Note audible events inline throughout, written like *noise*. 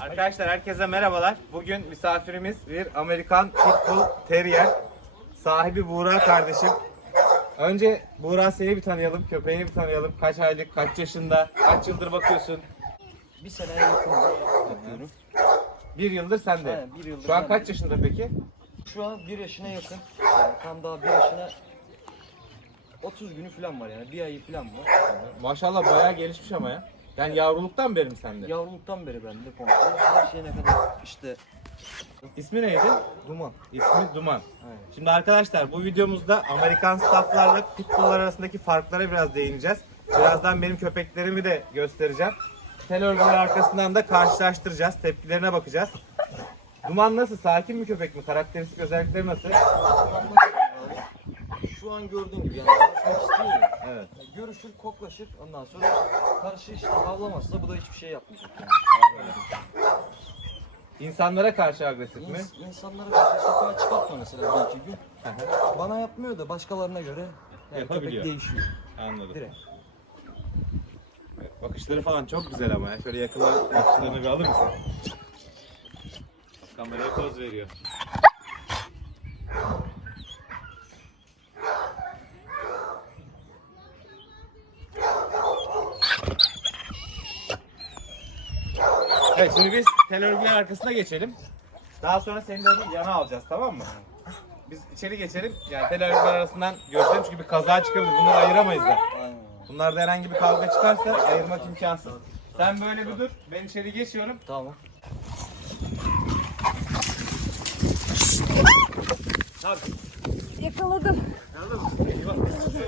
Arkadaşlar herkese merhabalar. Bugün misafirimiz bir Amerikan Pitbull Terrier. Sahibi Buğra kardeşim. Önce Buğra seni bir tanıyalım, köpeğini bir tanıyalım. Kaç aylık, kaç yaşında, kaç yıldır bakıyorsun? Bir seneye yakın bakıyorum. Bir yıldır sende. Aynen, bir yıldır Şu an kaç yaşında peki? Şu an bir yaşına yakın. Yani tam daha bir yaşına 30 günü falan var yani bir ayı falan var. Maşallah bayağı gelişmiş ama ya. Yani yavruluktan beri mi sende? Yavruluktan beri bende komple her şeyine kadar işte İsmi neydi? duman. İsmi Duman. Aynen. Şimdi arkadaşlar bu videomuzda Amerikan stafflarla pitbulllar arasındaki farklara biraz değineceğiz. Birazdan benim köpeklerimi de göstereceğim. Tel örgüler arkasından da karşılaştıracağız. Tepkilerine bakacağız. Duman nasıl? Sakin bir köpek mi? Karakteristik özellikleri nasıl? Şu an gördüğün gibi yani görüşmek istiyor ya. Evet. Görüşür, koklaşır. Ondan sonra karşı işte havlamazsa bu da hiçbir şey yapmayacak yani. İnsanlara karşı agresif mi? İns- insanlara karşı sokağa çıkartma mesela bir iki gün. Bana yapmıyor da başkalarına göre yani Yapabiliyor. köpek değişiyor Anladım. direkt. Bakışları falan çok güzel ama ya. Şöyle yakından bakışlarını bir alır mısın? Kameraya poz veriyor. Evet şimdi biz tel örgüler arkasına geçelim. Daha sonra seni de onu yana alacağız tamam mı? Biz içeri geçelim. Yani tel örgüler arasından gösterelim çünkü bir kaza çıkabilir. Bunları ayıramayız da. Bunlarda herhangi bir kavga çıkarsa ayırmak imkansız. Sen böyle bir dur. Ben içeri geçiyorum. Tamam. Yakaladım.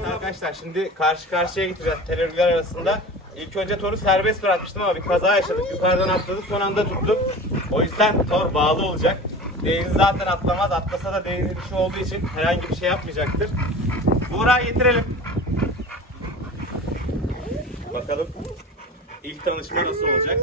Arkadaşlar şimdi karşı karşıya getireceğiz tel örgüler arasında. İlk önce Thor'u serbest bırakmıştım ama bir kaza yaşadık. Yukarıdan atladı son anda tuttum. O yüzden Thor bağlı olacak. Deniz zaten atlamaz. Atlasa da denizin işi olduğu için herhangi bir şey yapmayacaktır. Buğra'yı getirelim. Bakalım ilk tanışma nasıl olacak?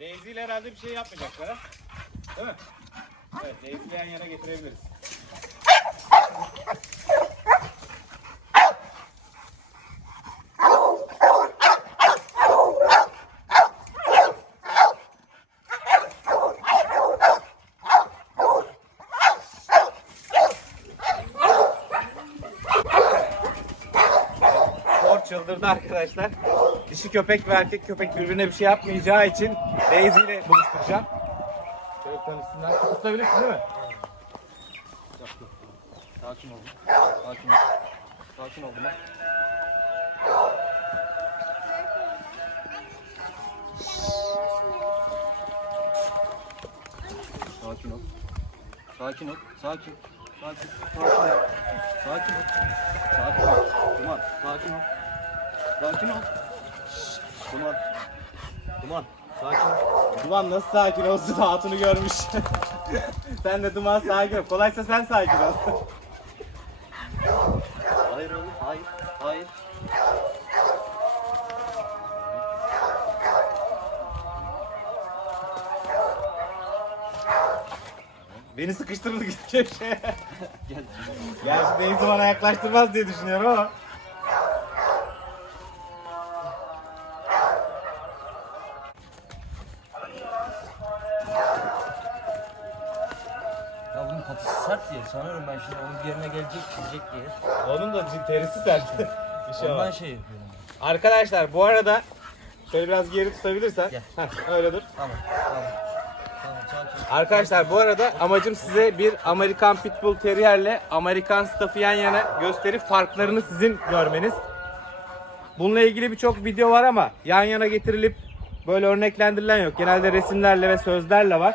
Daisy. İle herhalde bir şey yapmayacaklar ha? Değil mi? Evet, Daisy'yi yan yana getirebiliriz. Thor çıldırdı arkadaşlar. Dişi köpek ve erkek köpek birbirine bir şey yapmayacağı için Daisy ile buluşturacağım. Şöyle tanışsınlar. Tutabilirsin değil mi? Sakin ol. Sakin ol. Sakin ol Duman. Sakin ol. Sakin ol. Sakin. Sakin. Sakin ol. Sakin ol. Sakin ol. Duman. Sakin ol. Sakin ol. Duman. Duman. Sakin ol. Duman nasıl sakin olsun *laughs* hatunu görmüş. *laughs* sen de Duman sakin ol. Kolaysa sen sakin ol. *laughs* Hayır oğlum. Hayır. Hayır. Beni sıkıştırdı köşeye. Gel. Gerçi Deniz'i bana yaklaştırmaz diye düşünüyorum ama. Patisi sert diye sanıyorum ben şimdi onun yerine gelecek çizecek diye. Onun da terisi sert. Bir şey Ondan var. şey yapıyorum. Arkadaşlar bu arada şöyle biraz geri tutabilirsen. Gel. Heh, öyle dur. Tamam. Tamam. Tamam sakin. Arkadaşlar bu arada amacım size bir Amerikan Pitbull Terrier'le Amerikan Staff'ı yan yana gösterip farklarını sizin görmeniz. Bununla ilgili birçok video var ama yan yana getirilip böyle örneklendirilen yok. Genelde resimlerle ve sözlerle var.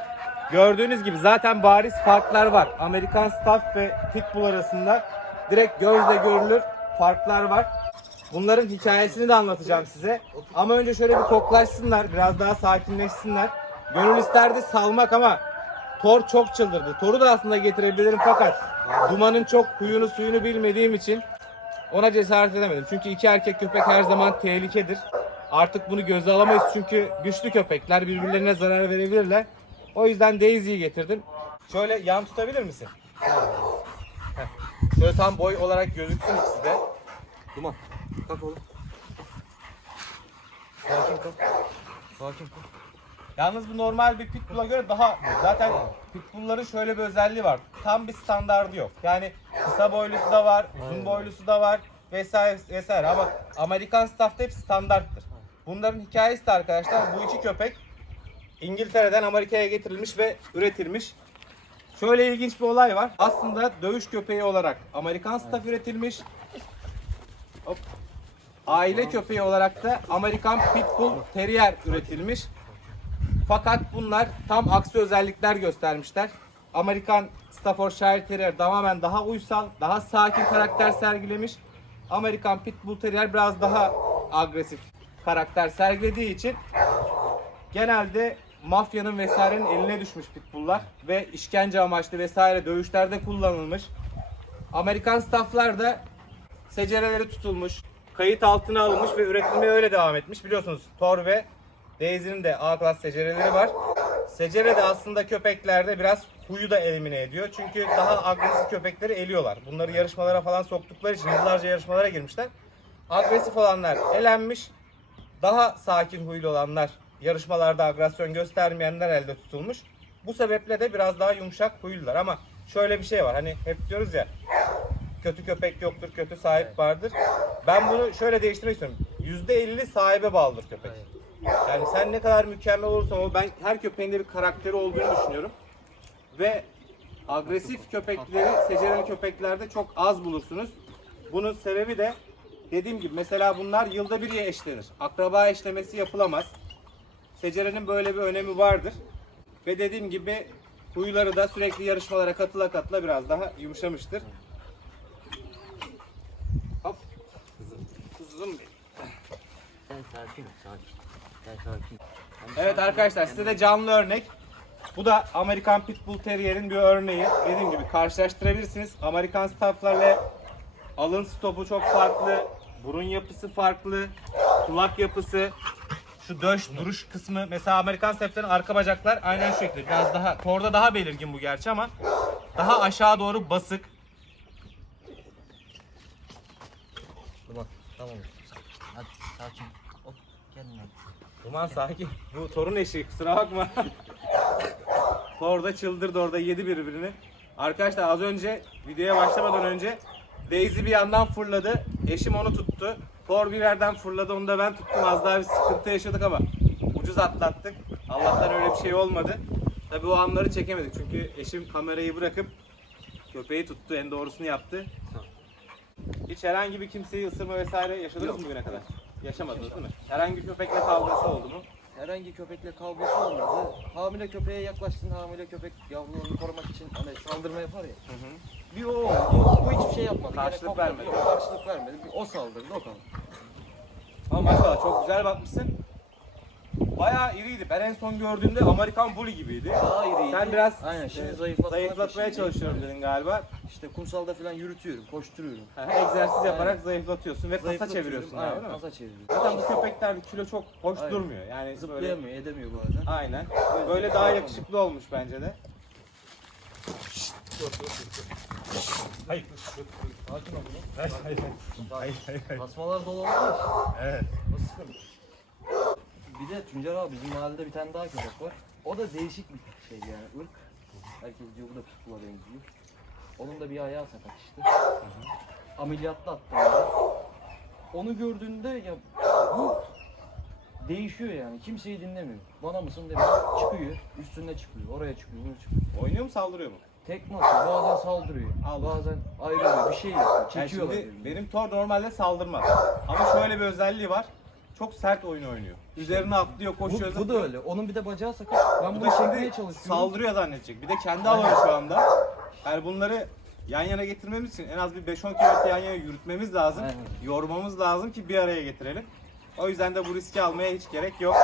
Gördüğünüz gibi zaten bariz farklar var. Amerikan Staff ve Pitbull arasında direkt gözle görülür farklar var. Bunların hikayesini de anlatacağım size. Ama önce şöyle bir koklaşsınlar, biraz daha sakinleşsinler. Gönül isterdi salmak ama Thor çok çıldırdı. Thor'u da aslında getirebilirim fakat Duman'ın çok huyunu suyunu bilmediğim için ona cesaret edemedim. Çünkü iki erkek köpek her zaman tehlikedir. Artık bunu göze alamayız çünkü güçlü köpekler birbirlerine zarar verebilirler. O yüzden Daisy'yi getirdim. Şöyle yan tutabilir misin? Heh. Şöyle tam boy olarak gözüksün ikisi de. Duman. Kalk oğlum. Sakin kal. Sakin kal. Yalnız bu normal bir pitbull'a göre daha zaten pitbull'ların şöyle bir özelliği var. Tam bir standardı yok. Yani kısa boylusu da var, uzun boylusu da var vesaire vesaire ama Amerikan Staff'ta hep standarttır. Bunların hikayesi de arkadaşlar bu iki köpek İngiltere'den Amerika'ya getirilmiş ve üretilmiş. Şöyle ilginç bir olay var. Aslında dövüş köpeği olarak Amerikan Staff üretilmiş. Hop. Aile köpeği olarak da Amerikan Pitbull Terrier üretilmiş. Fakat bunlar tam aksi özellikler göstermişler. Amerikan Staffordshire Terrier tamamen daha uysal, daha sakin karakter sergilemiş. Amerikan Pitbull Terrier biraz daha agresif karakter sergilediği için genelde mafyanın vesairenin eline düşmüş pitbulllar ve işkence amaçlı vesaire dövüşlerde kullanılmış. Amerikan stafflar da secereleri tutulmuş, kayıt altına alınmış ve üretilmeye öyle devam etmiş. Biliyorsunuz Thor ve Daisy'nin de A klas secereleri var. Secere de aslında köpeklerde biraz huyu da elimine ediyor. Çünkü daha agresif köpekleri eliyorlar. Bunları yarışmalara falan soktukları için yıllarca yarışmalara girmişler. Agresif olanlar elenmiş. Daha sakin huylu olanlar, yarışmalarda agresyon göstermeyenler elde tutulmuş. Bu sebeple de biraz daha yumuşak huylular ama şöyle bir şey var. Hani hep diyoruz ya kötü köpek yoktur, kötü sahip vardır. Ben bunu şöyle değiştirmek istiyorum. %50 sahibe bağlıdır köpek. Yani sen ne kadar mükemmel olursan ol, ben her köpeğin de bir karakteri olduğunu düşünüyorum. Ve agresif köpekleri secereli köpeklerde çok az bulursunuz. Bunun sebebi de dediğim gibi mesela bunlar yılda bir eşlenir. Akraba eşlemesi yapılamaz. Secerenin böyle bir önemi vardır. Ve dediğim gibi huyları da sürekli yarışmalara katıla katıla biraz daha yumuşamıştır. Hop. Kızım, kuzum benim. Sen sakin ol sakin. Sen sakin. Evet arkadaşlar size de canlı örnek. Bu da Amerikan Pitbull Terrier'in bir örneği. Dediğim gibi karşılaştırabilirsiniz. Amerikan Staff'larla alın stopu çok farklı. Burun yapısı farklı. Kulak yapısı. Şu döş duruş kısmı. Mesela Amerikan Staff'ların arka bacaklar aynen şu şekilde. Biraz daha, Thor'da daha belirgin bu gerçi ama daha aşağı doğru basık. Duman. Tamam. Hadi sakin. Hop. Hadi. Duman sakin. Bu torun eşi kusura bakma. *laughs* orada çıldırdı orada yedi birbirini. Arkadaşlar az önce videoya başlamadan önce Daisy bir yandan fırladı. Eşim onu tuttu. Thor bir yerden fırladı onu da ben tuttum. Az daha bir sıkıntı yaşadık ama ucuz atlattık. Allah'tan öyle bir şey olmadı. Tabi o anları çekemedik çünkü eşim kamerayı bırakıp köpeği tuttu en doğrusunu yaptı. Hiç herhangi bir kimseyi ısırma vesaire yaşadınız Yok. mı bugüne kadar? Yaşamadınız değil mi? Herhangi bir köpekle kavgası oldu mu? Herhangi köpekle kavgası olmadı. Hamile köpeğe yaklaştın. Hamile köpek yavrularını korumak için hani saldırma yapar ya. Bir o oldu. Bu hiçbir şey yapmadı. Karşılık vermedi. Yok, karşılık vermedi. Bir o saldırdı o kadar. Ama maşallah çok güzel bakmışsın. Bayağı iriydi. Ben en son gördüğümde Amerikan Bully gibiydi. Daha iriydi. Sen biraz Aynen şimdi e, zayıflatmaya, zayıflatmaya çalışıyorum dedin galiba. İşte kumsalda falan yürütüyorum, koşturuyorum. Ha, Egzersiz yaparak Aynen. zayıflatıyorsun ve kasa çeviriyorsun Aynen, abi kasa çeviriyorum. Zaten bu köpekler kilo çok hoş Aynen. durmuyor. Yani böyle Zıplayamıyor, edemiyor bazen. Aynen. Böyle daha yakışıklı olmuş bence de. Hayır. Sakin ol bunu. Hayır, hayır, hayır, hayır, hayır. Tasmalar dolu olmuş. Evet. O sıkıntı. Bir de Tuncer abi bizim mahallede bir tane daha köpek var. O da değişik bir şey yani ırk. Herkes diyor bu da pitbull'a benziyor. Onun da bir ayağı sakat işte. Ameliyatlı attım ben. Onu gördüğünde ya bu değişiyor yani. Kimseyi dinlemiyor. Bana mısın demiyor. Çıkıyor. Üstüne çıkıyor. Oraya çıkıyor. Buraya çıkıyor. Oynuyor mu saldırıyor mu? Tekme atıyor. Bazen saldırıyor. Allah. Bazen ayrılıyor. Bir şey yapıyor. Yani Çekiyorlar. şimdi birbirini. benim Thor normalde saldırmaz. Ama şöyle bir özelliği var. Çok sert oyun oynuyor. Üzerine atlıyor, koşuyor. bu, bu da zıplıyor. öyle. Onun bir de bacağı sakat. Ben Bu bunu da çekmeye şimdi çalışıyorum. saldırıyor zannedecek. Bir de kendi alanı şu anda. Yani bunları yan yana getirmemiz için en az bir 5-10 kilometre yan yana yürütmemiz lazım. Aynen. Yormamız lazım ki bir araya getirelim. O yüzden de bu riski almaya hiç gerek yok.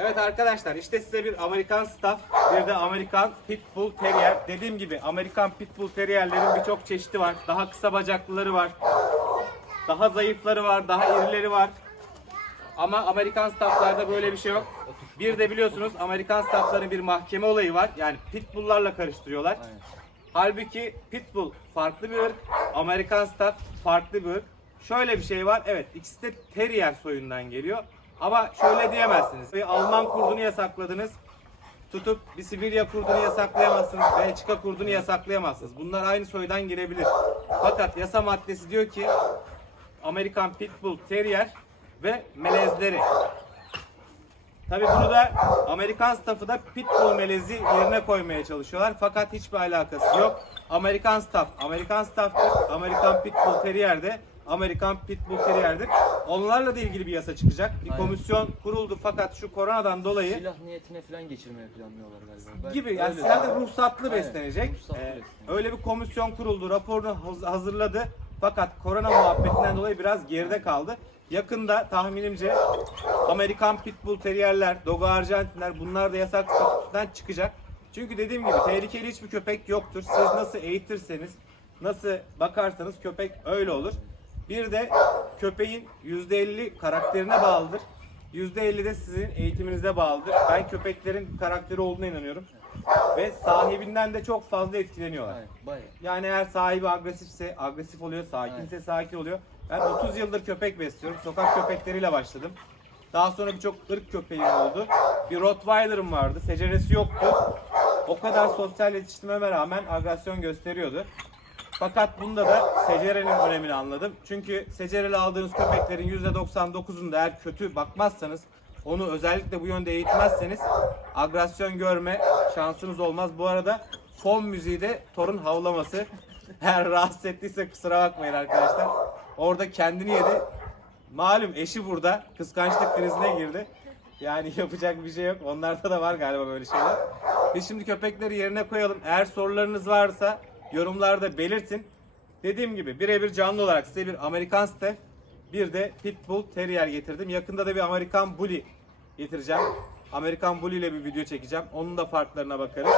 Evet arkadaşlar işte size bir Amerikan Staff, bir de Amerikan Pitbull Terrier. Dediğim gibi Amerikan Pitbull Terrier'lerin birçok çeşidi var. Daha kısa bacaklıları var. Daha zayıfları var, daha irileri var. Ama Amerikan Staff'larda böyle bir şey yok. Bir de biliyorsunuz Amerikan Staff'ların bir mahkeme olayı var. Yani Pitbull'larla karıştırıyorlar. Halbuki Pitbull farklı bir ırk, Amerikan Staff farklı bir ırk. Şöyle bir şey var, evet ikisi de Terrier soyundan geliyor. Ama şöyle diyemezsiniz. Bir Alman kurdunu yasakladınız, tutup bir Sibirya kurdunu yasaklayamazsınız, Belçika kurdunu yasaklayamazsınız. Bunlar aynı soydan girebilir. Fakat yasa maddesi diyor ki Amerikan Pitbull Terrier ve melezleri. Tabi bunu da Amerikan staffı da pitbull melezi yerine koymaya çalışıyorlar. Fakat hiçbir alakası yok. Amerikan staff, Amerikan staff'tır. Amerikan pitbull terrier de Amerikan pitbull terrier'dir. Onlarla da ilgili bir yasa çıkacak. Bir Aynen. komisyon kuruldu fakat şu koronadan dolayı Silah niyetine falan geçirmeyi planlıyorlar galiba. Ben gibi yani öyle silahla duydum. ruhsatlı Aynen, beslenecek. ruhsatlı Ee, beslenecek. öyle bir komisyon kuruldu. Raporunu haz- hazırladı. Fakat korona muhabbetinden dolayı biraz geride kaldı. Yakında tahminimce Amerikan Pitbull Terrierler, Dogo Arjantinler bunlar da yasak statüsünden çıkacak. Çünkü dediğim gibi tehlikeli hiçbir köpek yoktur. Siz nasıl eğitirseniz, nasıl bakarsanız köpek öyle olur. Bir de köpeğin %50 karakterine bağlıdır. %50 de sizin eğitiminize bağlıdır. Ben köpeklerin karakteri olduğuna inanıyorum. Ve sahibinden de çok fazla etkileniyorlar. Aynen, bayağı. Yani eğer sahibi agresifse agresif oluyor, sakinse sakin oluyor. Ben 30 yıldır köpek besliyorum. Sokak köpekleriyle başladım. Daha sonra birçok ırk köpeğim oldu. Bir Rottweiler'ım vardı. Seceresi yoktu. O kadar sosyal yetiştirmeme rağmen agresyon gösteriyordu. Fakat bunda da secerenin önemini anladım. Çünkü secereli aldığınız köpeklerin %99'unda eğer kötü bakmazsanız, onu özellikle bu yönde eğitmezseniz agresyon görme şansınız olmaz. Bu arada fon müziği de Thor'un havlaması. *laughs* Eğer rahatsız ettiyse kusura bakmayın arkadaşlar. Orada kendini yedi. Malum eşi burada. Kıskançlık krizine girdi. Yani *laughs* yapacak bir şey yok. Onlarda da var galiba böyle şeyler. Biz şimdi köpekleri yerine koyalım. Eğer sorularınız varsa yorumlarda belirtin. Dediğim gibi birebir canlı olarak size bir Amerikan Staff, bir de Pitbull Terrier getirdim. Yakında da bir Amerikan Bully getireceğim. Amerikan Bully ile bir video çekeceğim. Onun da farklarına bakarız.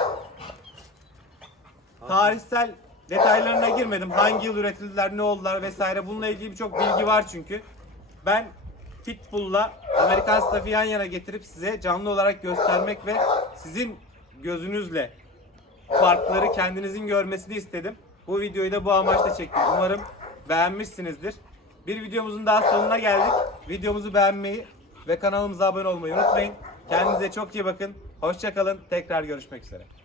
Tarihsel detaylarına girmedim. Hangi yıl üretildiler, ne oldular vesaire. Bununla ilgili birçok bilgi var çünkü. Ben Pitbull'la Amerikan Staff'ı yan yana getirip size canlı olarak göstermek ve sizin gözünüzle farkları kendinizin görmesini istedim. Bu videoyu da bu amaçla çektim. Umarım beğenmişsinizdir. Bir videomuzun daha sonuna geldik. Videomuzu beğenmeyi ve kanalımıza abone olmayı unutmayın. Kendinize çok iyi bakın. Hoşçakalın. Tekrar görüşmek üzere.